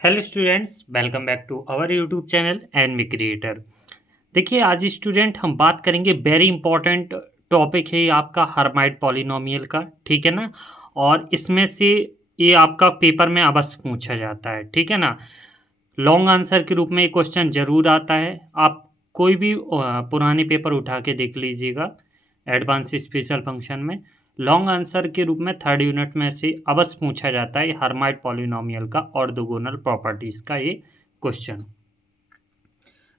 Hello students, welcome back to our YouTube channel anime creator. देखिए, आज student हम बात करेंगे वेरी इंपॉर्टेंट टॉपिक है ये आपका हर्माइट पॉलिनोमियल का, ठीक है ना। और इसमें से ये आपका पेपर में अवश्य पूछा जाता है, ठीक है ना। लॉन्ग आंसर के रूप में ये क्वेश्चन जरूर आता है। आप कोई भी पुराने पेपर उठा के देख लीजिएगा एडवांस स्पेशल फंक्शन में, लॉन्ग आंसर के रूप में थर्ड यूनिट में से अवश्य पूछा जाता है हर्माइट पॉलिनोमियल का ऑर्थोगोनल प्रॉपर्टीज का ये क्वेश्चन।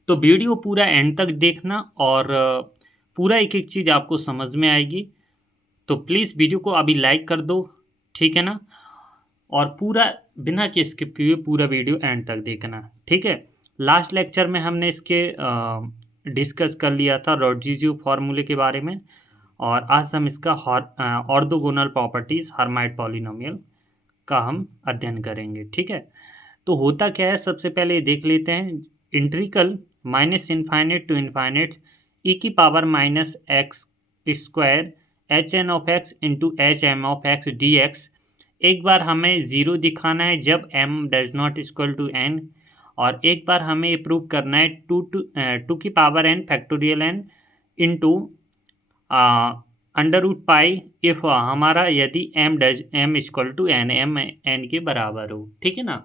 तो वीडियो पूरा एंड तक देखना और पूरा एक एक चीज़ आपको समझ में आएगी। तो प्लीज़ वीडियो को अभी लाइक कर दो, ठीक है ना। और पूरा बिना के स्किप किए पूरा वीडियो एंड तक देखना, ठीक है। लास्ट लेक्चर में हमने इसके डिस्कस कर लिया था रोड्जिजियो फार्मूले के बारे में, और आज हम इसका ऑर्थोगोनल प्रॉपर्टीज़ हर्माइट पॉलिनोमियल का हम अध्ययन करेंगे, ठीक है। तो होता क्या है, सबसे पहले ये देख लेते हैं। Integral minus infinite to infinite e की power minus x square H N of x into H M of x D x. एक बार हमें ज़ीरो दिखाना है जब m does not equal to n, और एक बार हमें ये प्रूव करना है टू की power n factorial n into under root pi if हमारा यदि m equal to n, m n के बराबर हो, ठीक है ना।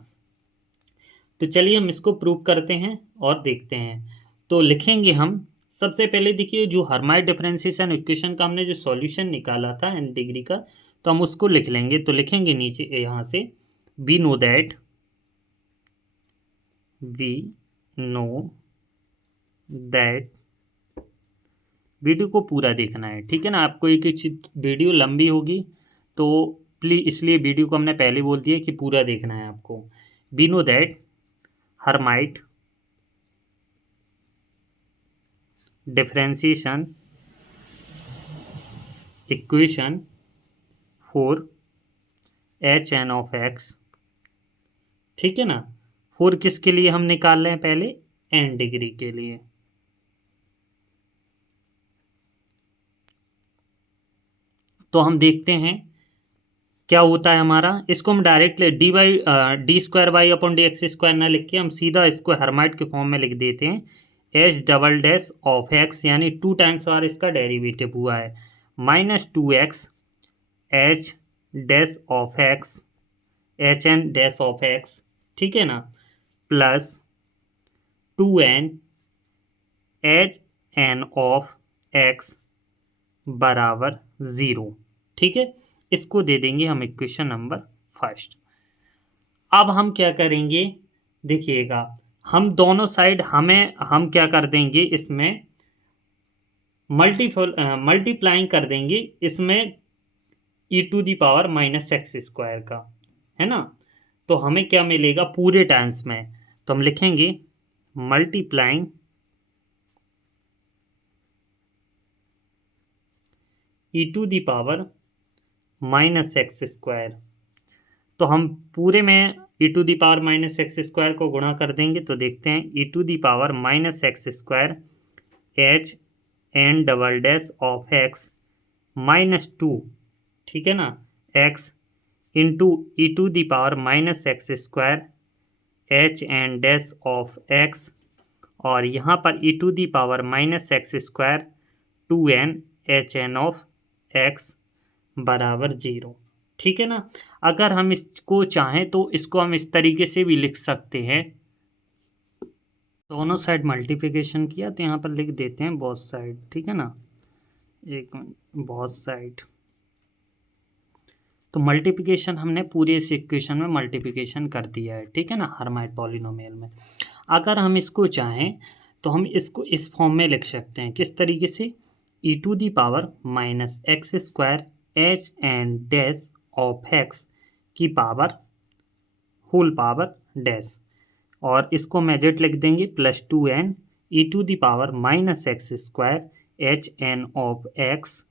तो चलिए हम इसको प्रूव करते हैं और देखते हैं। तो लिखेंगे हम सबसे पहले, देखिए जो हर्माइट डिफरेंशिएशन इक्वेशन का हमने जो सॉल्यूशन निकाला था n डिग्री का, तो हम उसको लिख लेंगे। तो लिखेंगे नीचे यहाँ से वी नो दैट वीडियो को पूरा देखना है, ठीक है ना। आपको एक वीडियो लंबी होगी तो प्लीज़, इसलिए वीडियो को हमने पहले बोल दिया कि पूरा देखना है आपको। We know that Hermite differentiation equation for H N of x, ठीक है ना। फोर किसके लिए हम निकाल रहे हैं, पहले एन डिग्री के लिए। तो हम देखते हैं क्या होता है हमारा। इसको हम direct D square Y upon D X square ना लिख के हम सीधा इसको हर्माइट के फॉर्म में लिख देते हैं। H double dash of X यानी 2 बार इसका डेरिवेटिव हुआ है, minus 2x H dash of X H N dash of x, ठीक है ना, plus 2n H N of X बराबर 0, ठीक है। इसको दे देंगे हम इक्वेशन नंबर फर्स्ट। अब हम क्या करेंगे, देखिएगा, हम दोनों साइड हम क्या कर देंगे, इसमें मल्टीप्लाइंग कर देंगे इसमें e to the power minus x square का, है ना। तो हमें क्या मिलेगा पूरे टाइम्स में, तो हम लिखेंगे multiplying e to the power minus x square. तो हम पूरे में e to the power minus x square को गुणा कर देंगे। तो देखते हैं e to the power minus x square H n double dash of x minus 2, ठीक है ना, x into e to the power minus x square H N dash of x, और यहाँ पर e to the power minus x square 2n H N of X बराबर 0, ठीक है ना। अगर हम इसको चाहें तो इसको हम इस तरीके से भी लिख सकते हैं। दोनों साइड मल्टीप्लिकेशन किया तो यहाँ पर लिख देते हैं बोथ साइड, ठीक है ना। एक मिनट, बोथ साइड। तो मल्टीप्लिकेशन हमने पूरे इस इक्वेशन में मल्टीप्लिकेशन कर दिया है, ठीक है ना, हर्माइट पॉलिनोमियल में। अगर हम इसको चाहें तो हम इसको इस फॉर्म में लिख सकते हैं, किस तरीके से, e to the power minus x square H N dash of x की पावर होल पावर डैश, और इसको हम एजेट लिख देंगे plus 2n e to the power minus x square H N of x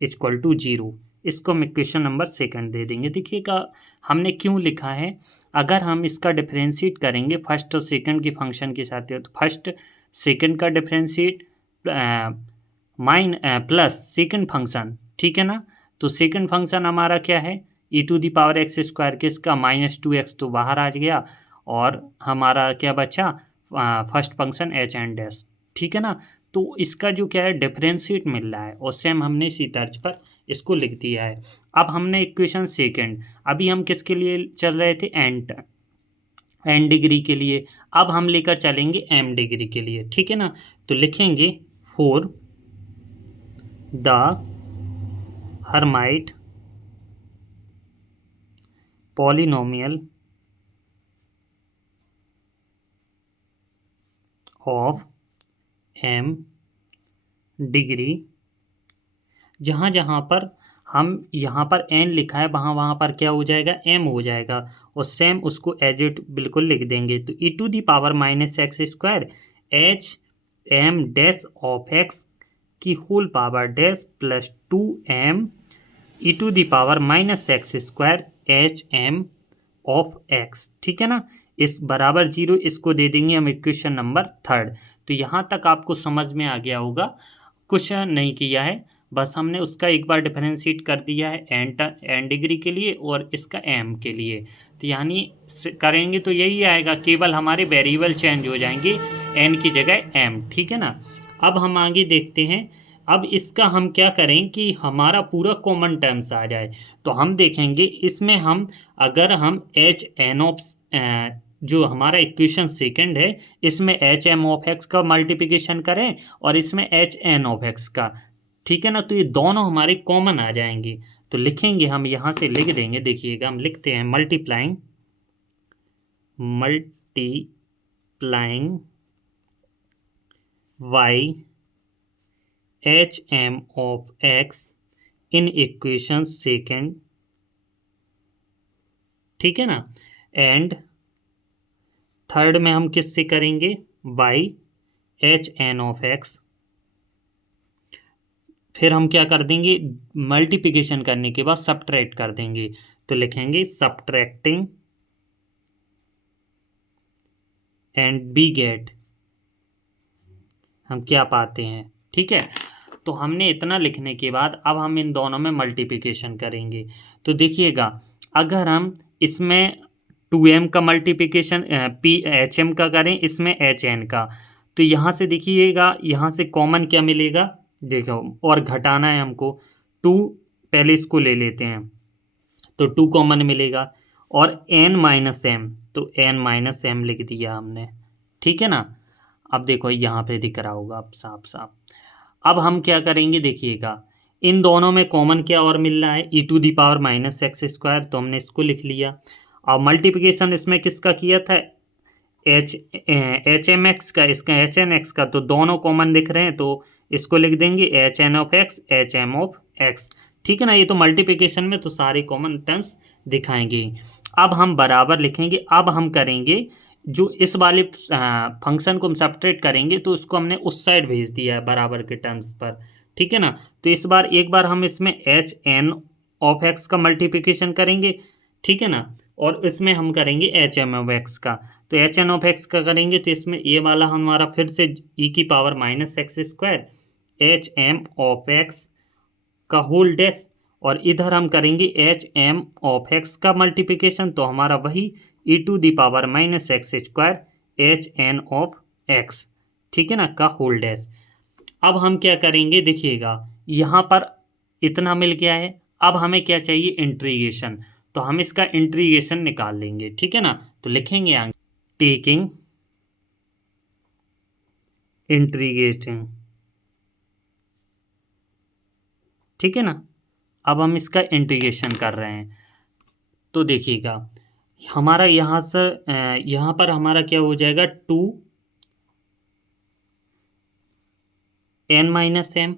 equal to 0। इसको हम equation number second दे देंगे। देखिएगा हमने क्यों लिखा है, अगर हम इसका डिफरेंशिएट करेंगे फर्स्ट और सेकंड की फंक्शन के साथ, तो फर्स्ट सेकंड का डिफरेंशिएट प्लस सेकंड फंक्शन, ठीक है ना। तो सेकंड फंक्शन हमारा क्या है, e to the power x square, किसका, माइनस 2x, तो बाहर आ गया, और हमारा क्या बचा, first function h N dash, ठीक है ना। तो इसका जो क्या है डिफरेंशिएट मिल रहा है और सेम हमने इसी तर्ज पर इसको लिख दिया है। अब हमने इक्वेशन सेकंड, अभी हम किसके लिए चल रहे थे, एन डिग्री के लिए, अब हम लेकर चलेंगे एम डिग्री के लिए, ठीक है ना। तो लिखेंगे for the Hermite polynomial of M degree, जहाँ जहाँ पर हम यहाँ पर एन लिखा है वहाँ पर क्या हो जाएगा, एम हो जाएगा, और सेम उसको एज इट बिल्कुल लिख देंगे। तो e to the power minus x square h M dash of x की whole power dash plus 2m e to the power minus x square h M of x, ठीक है ना। इस बराबर 0, इसको दे देंगे हम इक्वेशन नंबर थर्ड। तो यहाँ तक आपको समझ में आ गया होगा, कुछ नहीं किया है, बस हमने उसका एक बार डिफरेंशिएट कर दिया है एन डिग्री के लिए और इसका एम के लिए। तो यानी करेंगे तो यही आएगा, केवल हमारे वेरिएबल चेंज हो जाएंगे, एन की जगह एम, ठीक है ना। अब हम आगे देखते हैं, अब इसका हम क्या करें कि हमारा पूरा कॉमन टर्म्स आ जाए। तो हम देखेंगे इसमें हम अगर हम एच एन ऑफ जो हमारा इक्वेशन सेकंड है इसमें एच एम ऑफ एक्स का मल्टीप्लिकेशन करें और इसमें एच एन ऑफ एक्स का, ठीक है ना, तो ये दोनों हमारे कॉमन आ जाएंगे। तो लिखेंगे हम यहाँ से लिख देंगे, देखिएगा हम लिखते हैं multiplying Y H M of X in equation second, ठीक है ना। एंड थर्ड में हम किससे करेंगे, by H N of X. फिर हम क्या कर देंगे, मल्टीप्लिकेशन करने के बाद सबट्रैक्ट कर देंगे। तो लिखेंगे सबट्रैक्टिंग एंड बी गेट, हम क्या पाते हैं, ठीक है। तो हमने इतना लिखने के बाद अब हम इन दोनों में मल्टीप्लिकेशन करेंगे। तो देखिएगा अगर हम इसमें 2m का मल्टीप्लिकेशन HM का करें, इसमें HN का, तो यहाँ से देखिएगा यहाँ से कॉमन क्या मिलेगा, देखो, और घटाना है हमको 2, पहले इसको ले लेते हैं तो 2 कॉमन मिलेगा, और n माइनस एम, तो n माइनस एम लिख दिया हमने, ठीक है ना। अब देखो यहाँ पे दिख रहा होगा अब साफ साफ। अब हम क्या करेंगे, देखिएगा इन दोनों में कॉमन क्या और मिल रहा है, e to the power minus x square, तो हमने इसको लिख लिया। और मल्टीप्लिकेशन इसमें किसका किया था, एच एम एक्स का, इसका एच एन एक्स का, तो दोनों कॉमन दिख रहे हैं तो इसको लिख देंगे H N of X H M of x, ठीक है ना। ये तो मल्टीप्लिकेशन में तो सारे कॉमन टर्म्स दिखाएंगे। अब हम बराबर लिखेंगे, अब हम करेंगे जो इस वाले फंक्शन को हम सब्ट्रैक्ट करेंगे तो उसको हमने उस साइड भेज दिया है बराबर के टर्म्स पर, ठीक है ना। तो इस बार एक बार हम इसमें एच एन ऑफ एक्स का मल्टीप्लिकेशन करेंगे, ठीक है ना, और इसमें हम करेंगे एच एम ऑफ एक्स का। तो एच एन ऑफ एक्स का करेंगे तो इसमें ये वाला हमारा फिर से ई की power minus x square h M of x का होल डैश, और इधर हम करेंगे एच एम ऑफ एक्स का मल्टीप्लिकेशन, तो हमारा वही e to the power minus x square H N of x, ठीक है ना, का होल डैश। अब हम क्या करेंगे, देखिएगा यहाँ पर इतना मिल गया है, अब हमें क्या चाहिए, इंटीग्रेशन, तो हम इसका इंटीग्रेशन निकाल लेंगे, ठीक है ना। तो लिखेंगे आगे टेकिंग इंटीग्रेशन, ठीक है ना। अब हम इसका इंटीग्रेशन कर रहे हैं, तो देखिएगा हमारा यहाँ से यहाँ पर हमारा क्या हो जाएगा, 2n माइनस एम,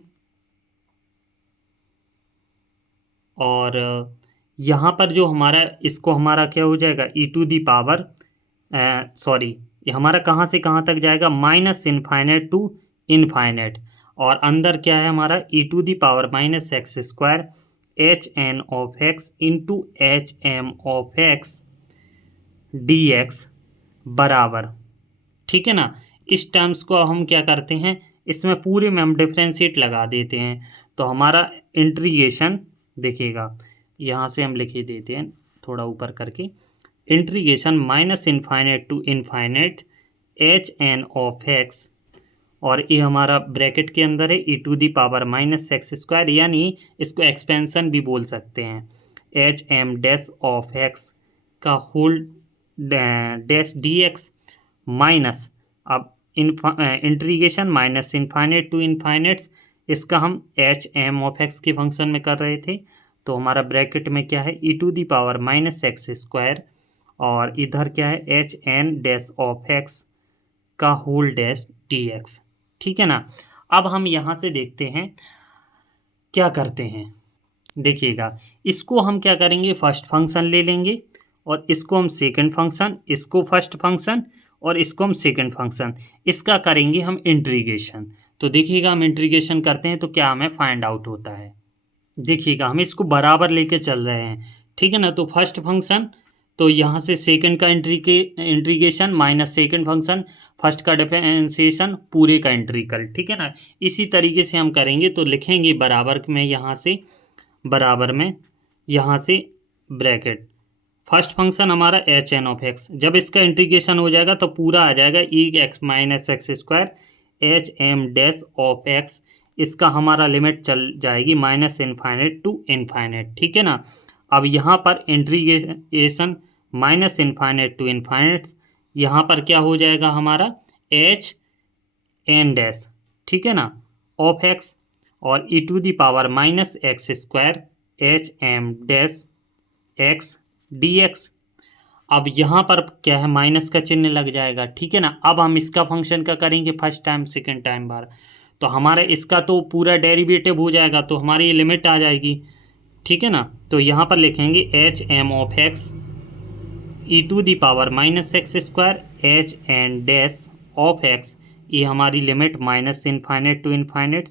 और यहाँ पर जो हमारा इसको हमारा क्या हो जाएगा, e to the power sorry ये हमारा कहाँ से कहाँ तक जाएगा, माइनस इनफाइनेट टू इनफाइनेट, और अंदर क्या है हमारा e to the power minus x square H N of x into H M of x D x बराबर, ठीक है ना। इस टर्म्स को हम क्या करते हैं, इसमें पूरे में हम डिफरेंशिएट लगा देते हैं, तो हमारा इंटीग्रेशन देखिएगा यहाँ से हम लिख ही देते हैं थोड़ा ऊपर करके, integration minus infinite to infinite h N of x, और ये हमारा ब्रैकेट के अंदर है e to the power minus x square, यानी इसको एक्सपेंशन भी बोल सकते हैं, H M dash of x का whole dash d x minus, अब integration minus infinite to infinites, इसका हम एच एम ऑफ एक्स के फंक्शन में कर रहे थे, तो हमारा ब्रैकेट में क्या है e to the power minus x square, और इधर क्या है h N dash of x का होल डैश डी एक्स। ठीक है ना। अब हम यहाँ से देखते हैं क्या करते हैं, देखिएगा इसको हम क्या करेंगे, फर्स्ट फंक्शन ले लेंगे और इसको हम सेकंड फंक्शन, इसको फर्स्ट फंक्शन और इसको हम सेकंड फंक्शन, इसका करेंगे हम इंटीग्रेशन। तो देखिएगा हम इंटीग्रेशन करते हैं तो क्या हमें फाइंड आउट होता है, देखिएगा हम इसको बराबर लेके चल रहे हैं, ठीक है ना। तो फर्स्ट फंक्शन, तो यहाँ से सेकंड का integration minus second function, first का डिफरेंशिएशन, पूरे का इंटीग्रल, ठीक है ना। इसी तरीके से हम करेंगे, तो लिखेंगे बराबर में, यहाँ से बराबर में, यहाँ से ब्रैकेट, फर्स्ट फंक्शन हमारा एच एन ऑफ एक्स, जब इसका इंटीग्रेशन हो जाएगा तो पूरा आ जाएगा e x minus x square h M dash of x, इसका हमारा लिमिट चल जाएगी माइनस इनफाइनाइट टू इनफाइनाइट, ठीक है ना। अब यहाँ पर integration minus infinite to infinite, यहाँ पर क्या हो जाएगा हमारा एच एन डैश, ठीक है ना, ऑफ एक्स, और e to the power minus x square h M dash x D x. अब यहाँ पर क्या है माइनस का चिन्ह लग जाएगा, ठीक है ना। अब हम इसका फंक्शन का करेंगे फर्स्ट टाइम सेकंड टाइम बार, तो हमारे इसका तो पूरा डेरिवेटिव हो जाएगा, तो हमारी ये लिमिट आ जाएगी, ठीक है ना। तो यहाँ पर लिखेंगे H M of X E to the power minus x square H N dash of X, ये हमारी limit minus infinite to infinite,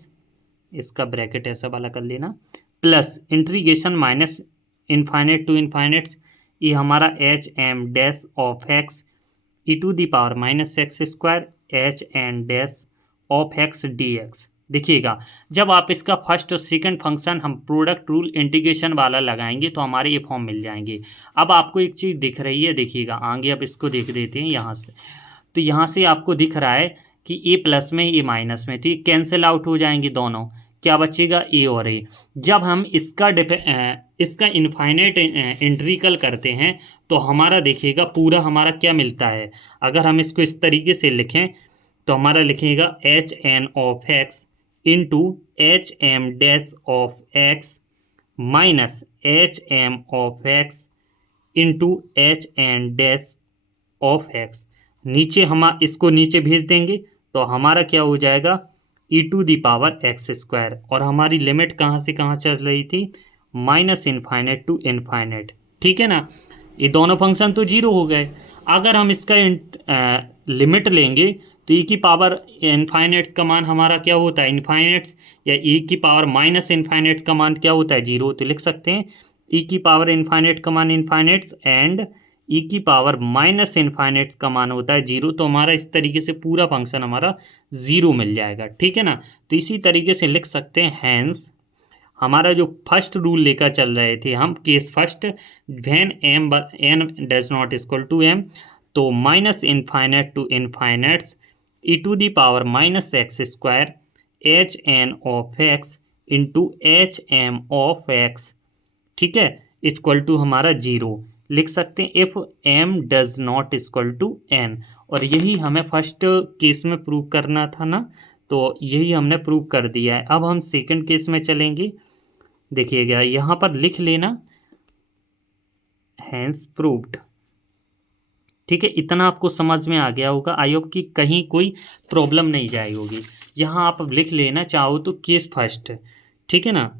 इसका ब्रैकेट ऐसा वाला कर लेना, plus integration minus infinite to infinite, ये हमारा H M dash of X E to the power minus x square H N dash of x D X. देखिएगा जब आप इसका फर्स्ट और सेकंड फंक्शन हम प्रोडक्ट रूल इंटीग्रेशन वाला लगाएंगे तो हमारे ये फॉर्म मिल जाएंगे। अब आपको एक चीज़ दिख रही है, देखिएगा आगे, अब इसको देख देते हैं यहाँ से, तो यहाँ से आपको दिख रहा है कि ए प्लस में ए माइनस में, तो ये कैंसिल आउट हो जाएंगे दोनों, क्या बचेगा ए और ए। जब हम इसका इनफाइनाइट इंटीग्रल करते हैं तो हमारा देखिएगा पूरा हमारा क्या मिलता है, अगर हम इसको इस तरीके से लिखें तो हमारा लिखेगा H N of x into H M dash of x minus H M of x into H N dash of x. नीचे हम इसको नीचे भेज देंगे तो हमारा क्या हो जाएगा e to the power x square, और हमारी लिमिट कहाँ से कहाँ चल रही थी, माइनस इनफाइनाइट टू इनफाइनाइट, ठीक है ना। ये दोनों फंक्शन तो जीरो हो गए। अगर हम इसका लिमिट लेंगे तो ई की पावर इनफाइनाइट्स का मान हमारा क्या होता है, इनफाइनाइट्स, या ई की पावर माइनस इनफाइनाइट्स का मान क्या होता है, जीरो। तो लिख सकते हैं ई की पावर इनफाइनाइट का मान इनफाइनाइट्स एंड ई की पावर माइनस इनफाइनाइट्स का मान होता है जीरो। तो हमारा इस तरीके से पूरा फंक्शन हमारा ज़ीरो मिल जाएगा, ठीक है ना। तो इसी तरीके से लिख सकते हैं, हैंस हमारा जो फर्स्ट रूल लेकर चल रहे थे हम, case first, when n does not equal to m, तो minus infinite to infinites e to the power minus x square H N of x into H M of x, ठीक है, equal to हमारा zero. लिख सकते हैं if m does not equal to n, और यही हमें फर्स्ट केस में प्रूव करना था ना, तो यही हमने प्रूव कर दिया है। अब हम सेकंड केस में चलेंगे, देखिएगा यहाँ पर लिख लेना हैंस प्रूव्ड, ठीक है। इतना आपको समझ में आ गया होगा, आई होप कि कहीं कोई प्रॉब्लम नहीं जाई होगी। यहाँ आप लिख लेना चाहो तो केस फर्स्ट, ठीक है ना,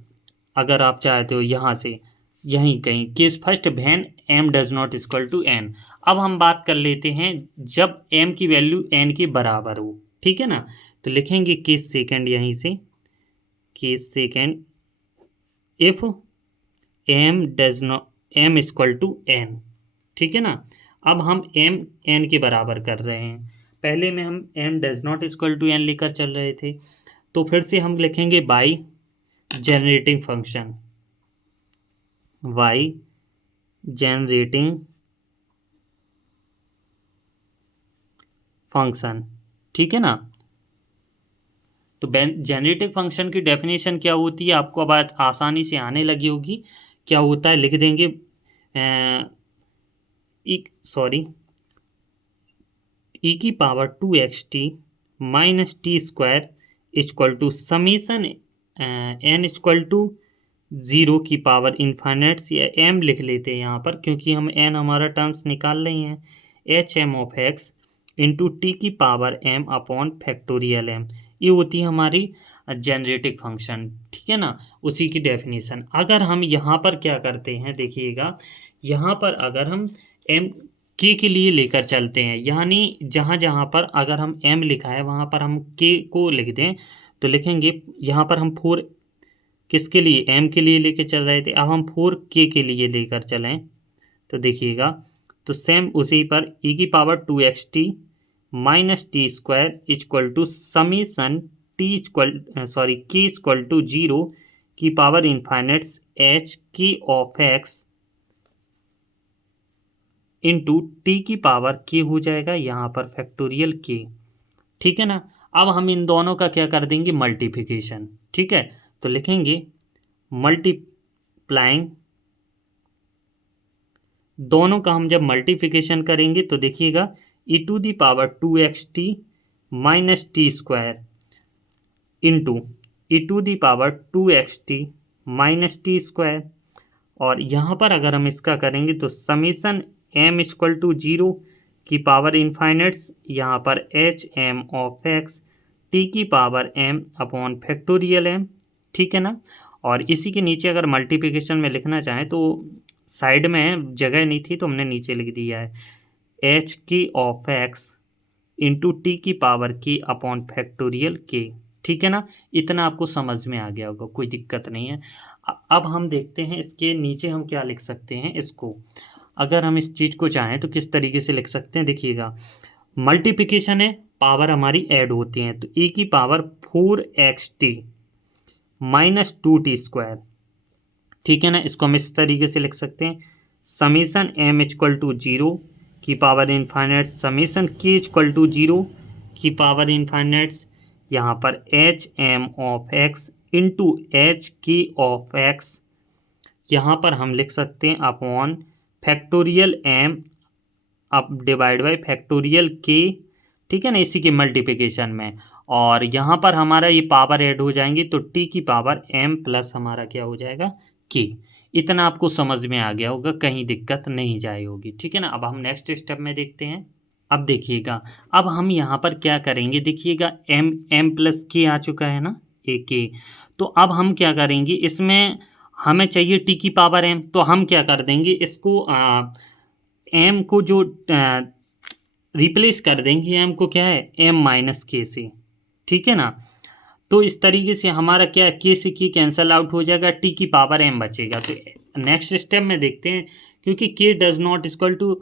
अगर आप चाहते हो यहाँ से यहीं कहीं case first when m does not equal to n. अब हम बात कर लेते हैं जब एम की वैल्यू एन के बराबर हो, ठीक है ना। तो लिखेंगे केस सेकंड, यहीं से case second if m does not m equal to n, ठीक है ना। अब हम एम एन के बराबर कर रहे हैं, पहले में हम m does not equal to n लेकर चल रहे थे, तो फिर से हम लिखेंगे by generating function, y generating function, ठीक है ना। तो जेनरेटिव फंक्शन की डेफिनेशन क्या होती है, आपको बात आसानी से आने लगी होगी। क्या होता है, लिख देंगे ई की power 2xt minus t square equal to summation n equal to 0 की पावर इन्फाइनेट्स, या एम लिख लेते हैं यहाँ पर, क्योंकि हम एन हमारा टर्म्स निकाल रहे हैं, H M of x into t की power m upon factorial m. ये होती है हमारी जेनरेटिव फंक्शन, ठीक है ना, उसी की डेफिनेशन। अगर हम यहाँ पर क्या करते हैं, देखिएगा, यहाँ पर अगर हम एम के लिए लेकर चलते हैं, यानी जहाँ जहाँ पर अगर हम एम लिखा है वहाँ पर हम के को लिख दें, तो लिखेंगे यहाँ पर हम 4 किसके लिए, एम के लिए लेके चल रहे थे, अब हम 4 के लिए लेकर चलें, तो देखिएगा, तो सेम उसी पर ई की power 2xt minus t square equal to summation t k equal to 0 की power infinity H k of x into t की पावर के हो जाएगा यहाँ पर फैक्टोरियल के, ठीक है ना। अब हम इन दोनों का क्या कर देंगे, मल्टीप्लिकेशन, ठीक है। तो लिखेंगे मल्टीप्लाइंग, दोनों का हम जब मल्टीप्लिकेशन करेंगे तो देखिएगा e to the power 2xt minus t square into e to the power 2xt minus t square, और यहाँ पर अगर हम इसका करेंगे तो समीशन एम इक्वल टू 0 की पावर इन्फाइनेट्स, यहाँ पर H M of x t की power m upon factorial m, ठीक है ना। और इसी के नीचे अगर मल्टीप्लिकेशन में लिखना चाहें तो साइड में जगह नहीं थी तो हमने नीचे लिख दिया है H k of x into t की पावर की अपॉन फैक्टोरियल के, ठीक है ना। इतना आपको समझ में आ गया होगा, कोई दिक्कत नहीं है। अब हम देखते हैं इसके नीचे हम क्या लिख सकते हैं। इसको अगर हम इस चीज़ को चाहें तो किस तरीके से लिख सकते हैं, देखिएगा, मल्टीप्लिकेशन है, पावर हमारी ऐड होती हैं, तो ई की power 4xt minus 2t square, ठीक है ना। इसको हम इस तरीके से लिख सकते हैं समीशन एम इक्वल टू 0 की power infinity summation k equal to 0 की पावर इन्फाइनेट्स, यहाँ पर H M of x into H k of x, यहाँ पर हम लिख सकते हैं अपॉन फैक्टोरियल एम अब डिवाइड बाई फैक्टोरियल के, ठीक है ना, इसी के मल्टीप्लिकेशन में। और यहाँ पर हमारा ये पावर ऐड हो जाएंगी तो टी की पावर एम प्लस हमारा क्या हो जाएगा के। इतना आपको समझ में आ गया होगा, कहीं दिक्कत नहीं जाए होगी, ठीक है ना। अब हम नेक्स्ट स्टेप में देखते हैं। अब देखिएगा, अब हम यहाँ पर क्या करेंगे, देखिएगा एम प्लस के आ चुका है ना, ए के। तो अब हम क्या करेंगे, इसमें हमें चाहिए टी की पावर एम, तो हम क्या कर देंगे, इसको एम को जो रिप्लेस कर देंगे, एम को क्या है एम माइनस के से, ठीक है ना। तो इस तरीके से हमारा क्या के से की कैंसल आउट हो जाएगा, टी की पावर एम बचेगा। तो नेक्स्ट स्टेप में देखते हैं, क्योंकि के डज नॉट इक्वल टू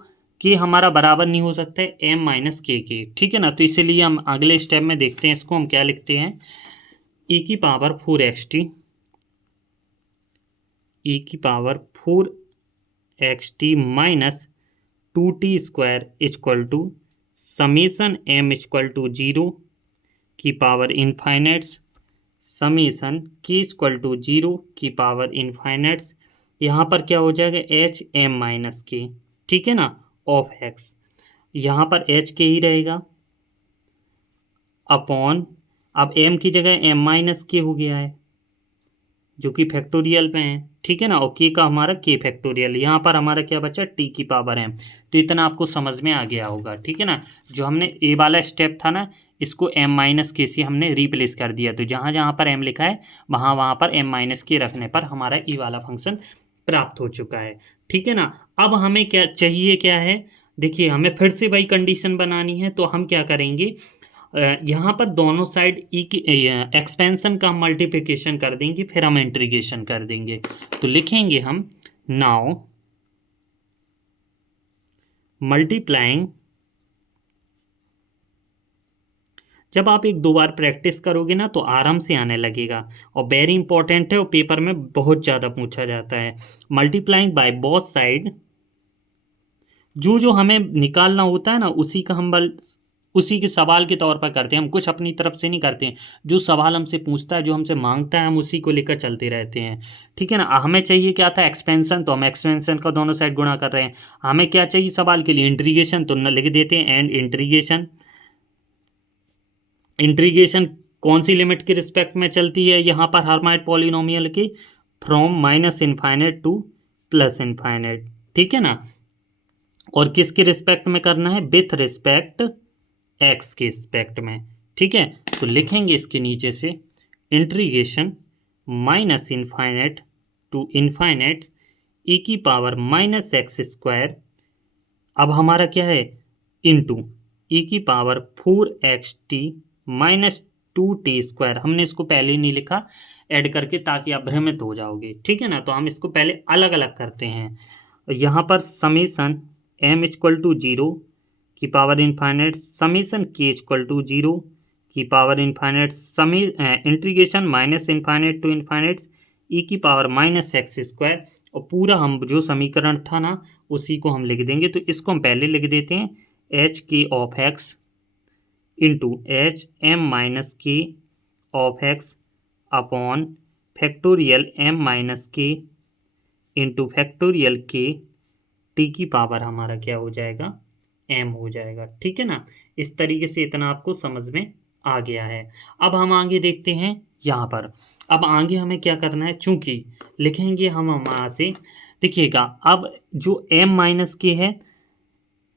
के हमारा बराबर नहीं हो सकता है एम माइनस के, ठीक है ना। तो इसीलिए हम अगले स्टेप में देखते हैं, इसको हम क्या लिखते हैं, ई की पावर 4xt, ई की power 4xt minus 2t square equal to summation m equal to 0 की power infinity summation k equal to 0 की पावर इन्फाइनेट्स, यहाँ पर क्या हो जाएगा एच एम माइनस के, ठीक है ना, ऑफ एक्स, यहाँ पर एच के ही रहेगा अपॉन, अब एम की जगह एम माइनस के हो गया है जो कि फैक्टोरियल में है, ठीक है ना, और के का हमारा के फैक्टोरियल, यहाँ पर हमारा क्या बचा टी की पावर एम। तो इतना आपको समझ में आ गया होगा, ठीक है ना। जो हमने ए वाला स्टेप था ना, इसको एम माइनस के से हमने रिप्लेस कर दिया, तो जहाँ जहाँ पर एम लिखा है वहाँ पर एम माइनस के रखने पर हमारा ई वाला फंक्शन प्राप्त हो चुका है, ठीक है ना। अब हमें क्या चाहिए, क्या है, देखिए, हमें फिर से वही कंडीशन बनानी है। तो हम क्या करेंगे, यहाँ पर दोनों साइड ई की एक्सपेंशन का मल्टीप्लिकेशन कर देंगे, फिर हम इंटीग्रेशन कर देंगे। तो लिखेंगे हम नाउ मल्टीप्लाइंग, जब आप एक दो बार प्रैक्टिस करोगे ना तो आराम से आने लगेगा, और वेरी इंपॉर्टेंट है और पेपर में बहुत ज़्यादा पूछा जाता है। मल्टीप्लाइंग बाय बोथ साइड, जो हमें निकालना होता है ना उसी का हम उसी के सवाल के तौर पर करते हैं, हम कुछ अपनी तरफ से नहीं करते हैं। जो सवाल हमसे पूछता है, जो हमसे मांगता है, हम उसी को लेकर चलते रहते हैं, ठीक है ना। हमें चाहिए क्या था, एक्सपेंशन, तो हम एक्सपेंशन का दोनों साइड गुणा कर रहे हैं। हमें क्या चाहिए सवाल के लिए, इंटीग्रेशन, तो न लिख देते हैं एंड इंटीग्रेशन। इंटीग्रेशन कौन सी लिमिट के रिस्पेक्ट में चलती है यहाँ पर हर्माइट पॉलिनोमियल की, from minus infinite to plus infinite, ठीक है ना। और किसके रिस्पेक्ट में करना है, विथ रिस्पेक्ट एक्स के रिस्पेक्ट में, ठीक है। तो लिखेंगे इसके नीचे से integration minus infinite to infinite e की पावर माइनस एक्स स्क्वायर, अब हमारा क्या है, इनटू ई की power 4xt minus 2t square. हमने इसको पहले ही नहीं लिखा ऐड करके, ताकि आप भ्रमित हो जाओगे, ठीक है ना। तो हम इसको पहले अलग अलग करते हैं। यहाँ पर समीशन m इक्वल टू 0 की power infinite, summation k equal to 0 की power infinite, integration minus infinite to infinite e की पावर माइनस एक्स स्क्वायर। और पूरा हम जो समीकरण था ना, उसी को हम लिख देंगे। तो इसको हम पहले लिख देते हैं H k of x into H m minus k of x upon factorial m minus k into factorial k t की पावर हमारा क्या हो जाएगा, एम हो जाएगा, ठीक है ना। इस तरीके से इतना आपको समझ में आ गया है। अब हम आगे देखते हैं यहाँ पर। अब आगे हमें क्या करना है, चूँकि लिखेंगे हम वहाँ से, देखिएगा अब जो m माइनस के है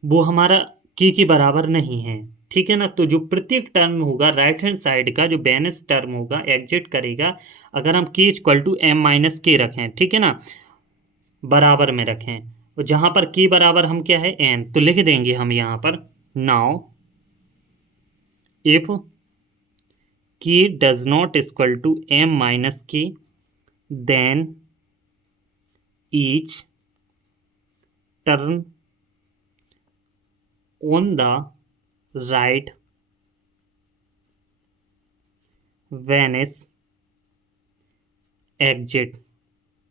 वो हमारा k के बराबर नहीं है, ठीक है ना। तो जो प्रत्येक टर्म होगा राइट हैंड साइड का, जो बैलेंस टर्म होगा एग्जिट करेगा अगर हम k equal to m minus k रखें, ठीक है ना, बराबर में रखें। और जहाँ पर k बराबर हम क्या है, n, तो लिख देंगे हम यहाँ पर now if k does not equal to m minus k then each term on the right vanish exit,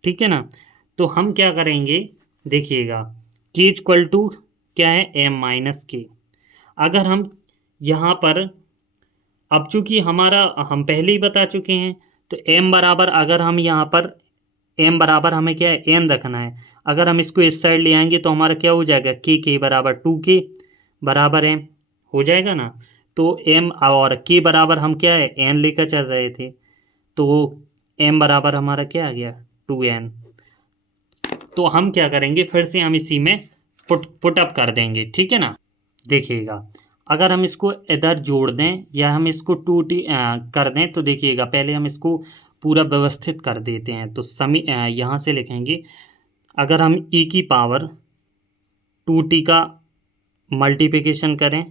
ठीक है ना। तो हम क्या करेंगे, देखिएगा k इक्वल टू क्या है, m माइनस के। अगर हम यहाँ पर, अब चूँकि हमारा हम पहले ही बता चुके हैं, तो m बराबर, अगर हम यहाँ पर m बराबर हमें क्या है, n रखना है। अगर हम इसको इस साइड ले आएंगे तो हमारा क्या हो जाएगा, k बराबर 2k बराबर m हो जाएगा ना। तो m और k बराबर हम क्या है, n लेकर चल रहे थे, तो m बराबर हमारा क्या आ गया, 2n। तो हम क्या करेंगे, फिर से हम इसी में पुटअप कर देंगे, ठीक है ना। देखिएगा अगर हम इसको इधर जोड़ दें या हम इसको 2t कर दें, तो देखिएगा पहले हम इसको पूरा व्यवस्थित कर देते हैं। तो यहाँ से लिखेंगे, अगर हम e की पावर 2t का मल्टीप्लिकेशन करें,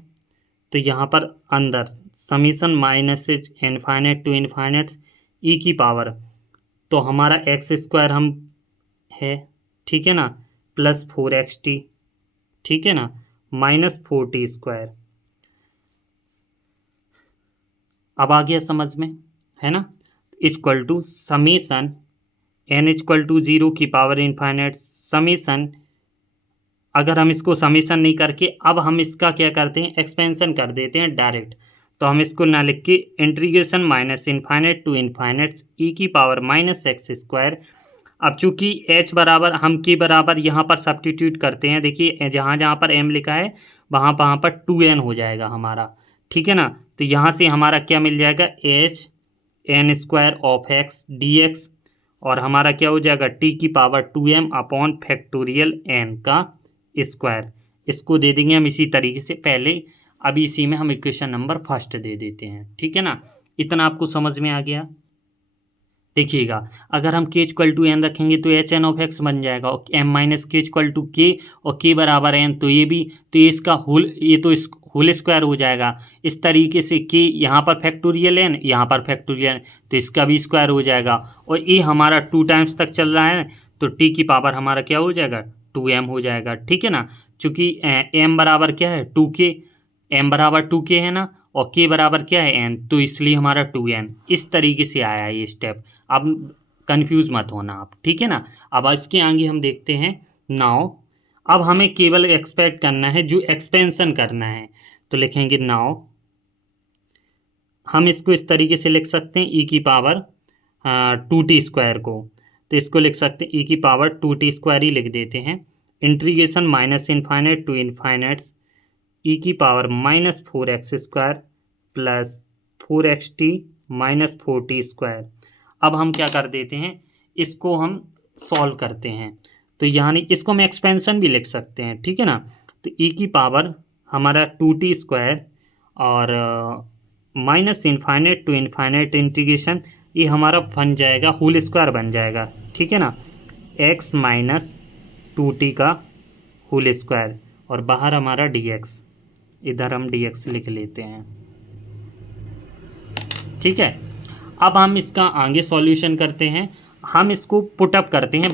तो यहाँ पर अंदर summation minus infinite to infinite e की पावर, तो हमारा एक्स स्क्वायर हम है, ठीक है ना, प्लस 4xt, ठीक है ना, माइनस 4t स्क्वायर। अब आ गया समझ में, है ना। Equal to summation n equal to 0 की पावर इनफाइनाइट समीशन, अगर हम इसको समीशन नहीं करके अब हम इसका क्या करते हैं, एक्सपेंशन कर देते हैं डायरेक्ट। तो हम इसको ना लिख के integration minus infinite to infinite e की पावर माइनस एक्स स्क्वायर। अब चूंकि h बराबर हम के बराबर यहाँ पर सब्स्टिट्यूट करते हैं, देखिए जहाँ जहाँ पर m लिखा है वहाँ पर 2n हो जाएगा हमारा, ठीक है ना। तो यहाँ से हमारा क्या मिल जाएगा, h n square of x dx, और हमारा क्या हो जाएगा, t की power 2m upon factorial n का स्क्वायर। इसको दे देंगे हम इसी तरीके से पहले, अभी इसी में हम इक्वेशन नंबर फर्स्ट दे देते हैं, ठीक है ना। इतना आपको समझ में आ गया। देखिएगा अगर हम k इक्वल टू एन रखेंगे तो एच एन ऑफ एक्स बन जाएगा, और m माइनस के इक्वल टू के, और k बराबर n, तो ये भी, तो ये इसका होल, ये तो इस होल स्क्वायर हो जाएगा। इस तरीके से k यहाँ पर फैक्टोरियल n, यहाँ पर फैक्टोरियल, तो इसका भी स्क्वायर हो जाएगा। और ये हमारा 2 टाइम्स तक चल रहा है, तो t की पावर हमारा क्या हो जाएगा, 2m हो जाएगा, ठीक है ना। चूँकि m बराबर क्या है, 2k, m बराबर 2k है ना, और k बराबर क्या है, n, तो इसलिए हमारा 2n। इस तरीके से आया ये स्टेप। अब कंफ्यूज मत होना आप, ठीक है ना। अब इसके आगे हम देखते हैं नाउ। अब हमें केवल एक्सपेक्ट करना है जो एक्सपेंशन करना है, तो लिखेंगे नाउ, हम इसको इस तरीके से लिख सकते हैं ई की पावर 2t² को, तो इसको लिख सकते हैं ई की पावर 2t² ही लिख देते हैं। इंटीग्रेशन -∞ टू इनफाइनाइट ई की power -4x² plus 4xt minus 4t²। अब हम क्या कर देते हैं, इसको हम सॉल्व करते हैं, तो यानी इसको हम एक्सपेंशन भी लिख सकते हैं, ठीक है ना। तो ई की पावर हमारा 2t² और -∞ टू इनफाइनाइट इंटीग्रेशन, ये हमारा बन जाएगा होल स्क्वायर बन जाएगा, ठीक है ना, x माइनस 2t का होल स्क्वायर, और बाहर हमारा dx, इधर हम dx लिख लेते हैं, ठीक है। अब हम इसका आगे सॉल्यूशन करते हैं, हम इसको पुटअप करते हैं,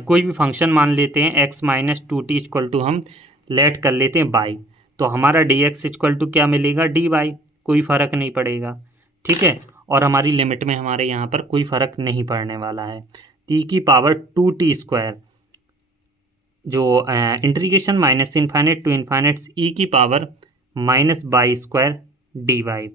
कोई भी फंक्शन मान लेते हैं x minus 2t equal to हम लेट कर लेते हैं बाई, तो हमारा dx इक्वल टू क्या मिलेगा dy, कोई फ़र्क नहीं पड़ेगा, ठीक है। और हमारी लिमिट में हमारे यहाँ पर कोई फ़र्क नहीं पड़ने वाला है। t की पावर 2t² जो इंटीग्रेशन -∞ टू इनफाइनाइट ई की पावर -by² dy।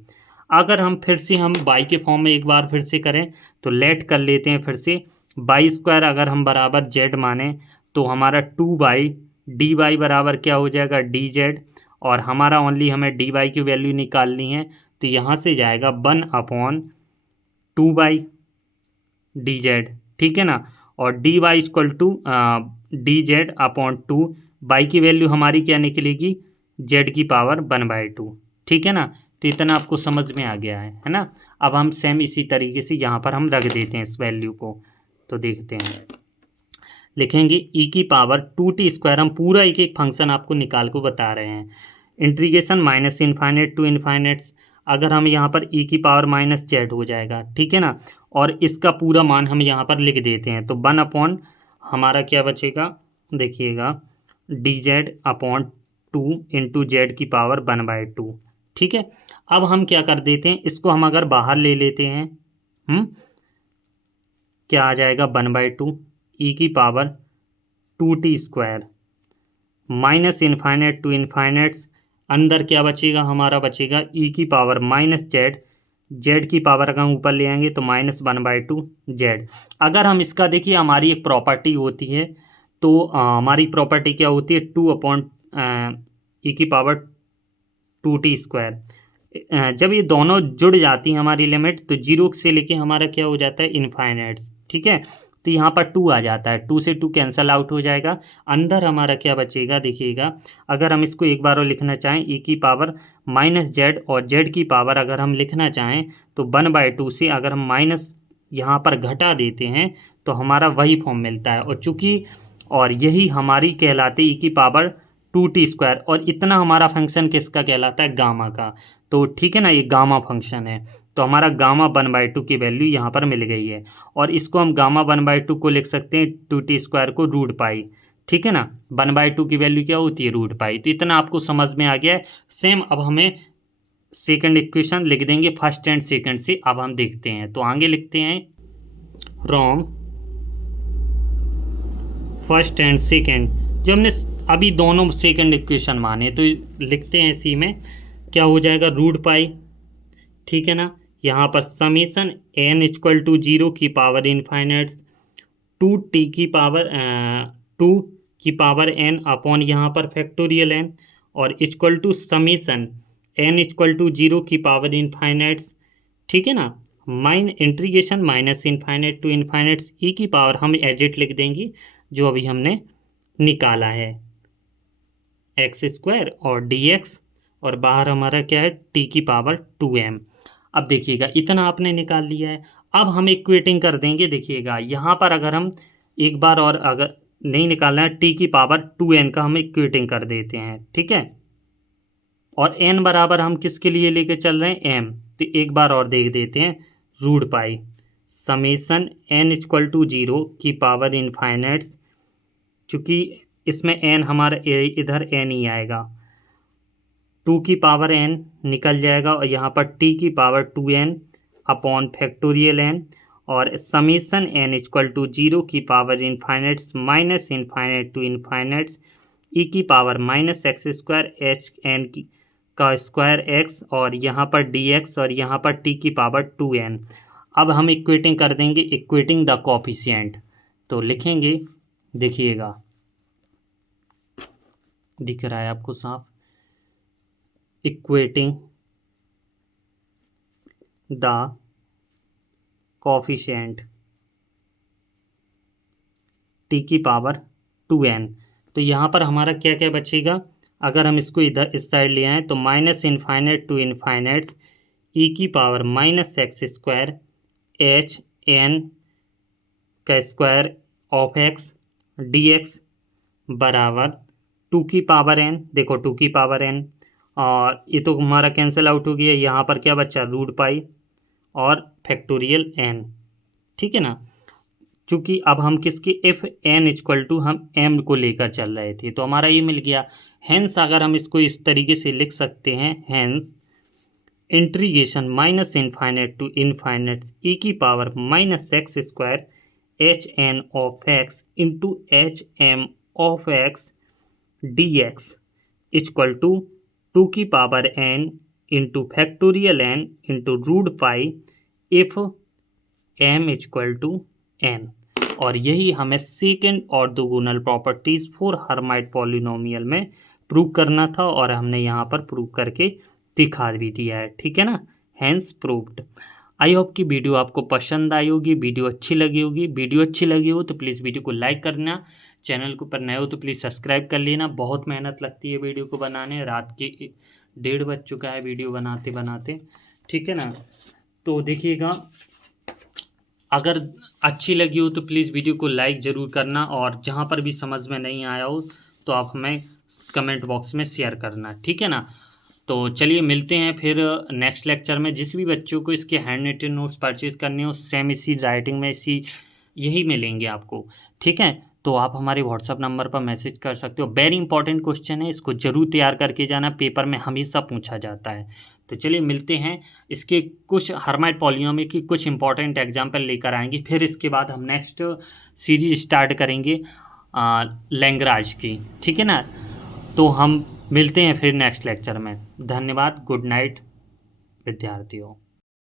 अगर हम फिर से हम बाई के फॉर्म में एक बार फिर से करें तो लेट कर लेते हैं फिर से, by² अगर हम बराबर z माने तो हमारा 2/dy बराबर क्या हो जाएगा dz, और हमारा ओनली हमें dy की वैल्यू निकालनी है, तो यहाँ से जाएगा 1/2/dz, ठीक है ना। और dy equal to dz/2, by की वैल्यू हमारी क्या निकलेगी z की पावर 1/2, ठीक है ना। तो इतना आपको समझ में आ गया है ना। अब हम सेम इसी तरीके से यहाँ पर हम रख देते हैं इस वैल्यू को, तो देखते हैं, लिखेंगे ई की पावर 2t², हम पूरा एक एक फंक्शन आपको निकाल को बता रहे हैं। इंटीग्रेशन -∞ टू इनफाइनाइट, अगर हम यहाँ पर ई की पावर -z हो जाएगा, ठीक है ना, और इसका पूरा मान हम यहाँ पर लिख देते हैं, तो 1/, हमारा क्या बचेगा देखिएगा dz/2 इंटू z की पावर 1/2, ठीक है। अब हम क्या कर देते हैं, इसको हम अगर बाहर ले लेते हैं, क्या आ जाएगा 1/2 ई की पावर 2t² -∞ टू इनफाइनाइट, अंदर क्या बचेगा हमारा बचेगा ई की पावर -z, z की पावर अगर हम ऊपर ले आएंगे तो -1/2 z। अगर हम इसका देखिए, हमारी एक प्रॉपर्टी होती है, तो हमारी प्रॉपर्टी क्या होती है 2/e की पावर 2t²। जब ये दोनों जुड़ जाती हैं हमारी लिमिट, तो 0 से लेके हमारा क्या हो जाता है इनफाइनाइट, ठीक है। तो यहाँ पर 2 आ जाता है, 2 से 2 कैंसल आउट हो जाएगा, अंदर हमारा क्या बचेगा देखिएगा, अगर हम इसको एक बार और लिखना चाहें ई की पावर -z, और z की पावर अगर हम लिखना चाहें तो 1/2 से अगर हम माइनस यहाँ पर घटा देते हैं तो हमारा वही फॉर्म मिलता है, और चूँकि और यही हमारी कहलाती ई की पावर 2t², और इतना हमारा फंक्शन किसका कहलाता है गामा का, तो ठीक है ना, ये गामा फंक्शन है, तो हमारा गामा 1/2 की वैल्यू यहाँ पर मिल गई है, और इसको हम गामा 1/2 को लिख सकते हैं 2t² को √π, ठीक है ना। 1/2 की वैल्यू क्या होती है √π, तो इतना आपको समझ में आ गया है। सेम अब हमें सेकंड इक्वेशन लिख देंगे फर्स्ट एंड सेकंड से, अब हम देखते हैं, तो आगे लिखते हैं फ्रॉम फर्स्ट एंड सेकंड, जो हमने अभी दोनों सेकंड इक्वेशन माने, तो लिखते हैं इसी में क्या हो जाएगा √π, ठीक है ना। यहाँ पर समीशन n इक्वल टू 0 की पावर इनफाइनाइट 2t की पावर 2 की पावर n अपॉन यहाँ पर फैक्टोरियल n, और equal to summation n equal to 0 की पावर इनफाइनाइट, ठीक है ना, इंटीग्रेशन -∞ टू इनफाइनाइट ई की पावर हम एजिट लिख देंगे जो अभी हमने निकाला है x² और dx, और बाहर हमारा क्या है t की पावर 2m। अब देखिएगा इतना आपने निकाल लिया है, अब हम इक्वेटिंग कर देंगे, देखिएगा यहाँ पर अगर हम एक बार और अगर नहीं निकालना है t की पावर 2n का हम इक्वेटिंग कर देते हैं, ठीक है। और n बराबर हम किसके लिए लेके चल रहे हैं m, तो एक बार और देख देते हैं √π समीशन n इक्वल टू 0 की पावर इनफाइनाइट, चूँकि इसमें n हमारा इधर n ही आएगा, 2 की पावर n निकल जाएगा, और यहाँ पर t की power 2n upon factorial n, और समीशन n इक्वल टू 0 की power infinite -∞ to infinite e की पावर -x² h n की का स्क्वायर एक्स और यहाँ पर डी एक्स और यहाँ पर टी की पावर 2n। अब हम इक्वेटिंग कर देंगे, इक्वेटिंग द कोफिशिएंट। तो लिखेंगे, देखिएगा दिख रहा है आपको साफ, इक्वेटिंग द कोफिशिएंट टी की पावर 2n। तो यहाँ पर हमारा क्या क्या बचेगा, अगर हम इसको इधर इस साइड ले आएँ तो minus infinite to infinites e की power minus x square H n का square of x D x बराबर 2 की पावर n। देखो 2 की पावर n, और ये तो हमारा कैंसिल आउट हो गया, यहाँ पर क्या बचा, रूट पाई और फैक्टोरियल n। ठीक है ना, चूँकि अब हम किसके एफ एन इक्वल टू हम एम को लेकर चल रहे थे तो हमारा ये मिल गया। हेंस अगर हम इसको इस तरीके से लिख सकते हैं, hence integration minus infinite to infinite e की power minus x square H N of x into H M of x D x equal to 2 की power n into factorial n into root pi if m equal to n। और यही हमें second orthogonal properties for Hermite polynomial में prove करना था और हमने यहाँ पर प्रूव करके दिखा भी दिया है। ठीक है ना, हैंस प्रूव्ड। आई होप कि वीडियो आपको पसंद आई होगी, वीडियो अच्छी लगी होगी। वीडियो अच्छी लगी हो तो प्लीज़ वीडियो को लाइक करना, चैनल को पर नए हो तो प्लीज़ सब्सक्राइब कर लेना। बहुत मेहनत लगती है वीडियो को बनाने, रात के 1:30 बज चुका है वीडियो बनाते बनाते। ठीक है ना, तो देखिएगा अगर अच्छी लगी हो तो प्लीज़ वीडियो को लाइक ज़रूर करना, और जहाँ पर भी समझ में नहीं आया हो तो आप हमें कमेंट बॉक्स में शेयर करना। ठीक है ना, तो चलिए मिलते हैं फिर नेक्स्ट लेक्चर में। जिस भी बच्चों को इसके हैंड रिटन नोट्स परचेज़ करने हो सेम इसी राइटिंग में इसी यही मिलेंगे आपको। ठीक है, तो आप हमारे व्हाट्सअप नंबर पर मैसेज कर सकते हो। वेरी इंपॉर्टेंट क्वेश्चन है, इसको ज़रूर तैयार करके जाना, पेपर में हमेशा पूछा जाता है। तो चलिए मिलते हैं, इसके कुछ हर्माइट पॉलिनोमियल की कुछ इंपॉर्टेंट एग्जाम्पल लेकर आएंगे। फिर इसके बाद हम नेक्स्ट सीरीज स्टार्ट करेंगे लैग्रांज की। ठीक है ना, तो हम मिलते हैं फिर नेक्स्ट लेक्चर में। धन्यवाद, गुड नाइट विद्यार्थियों।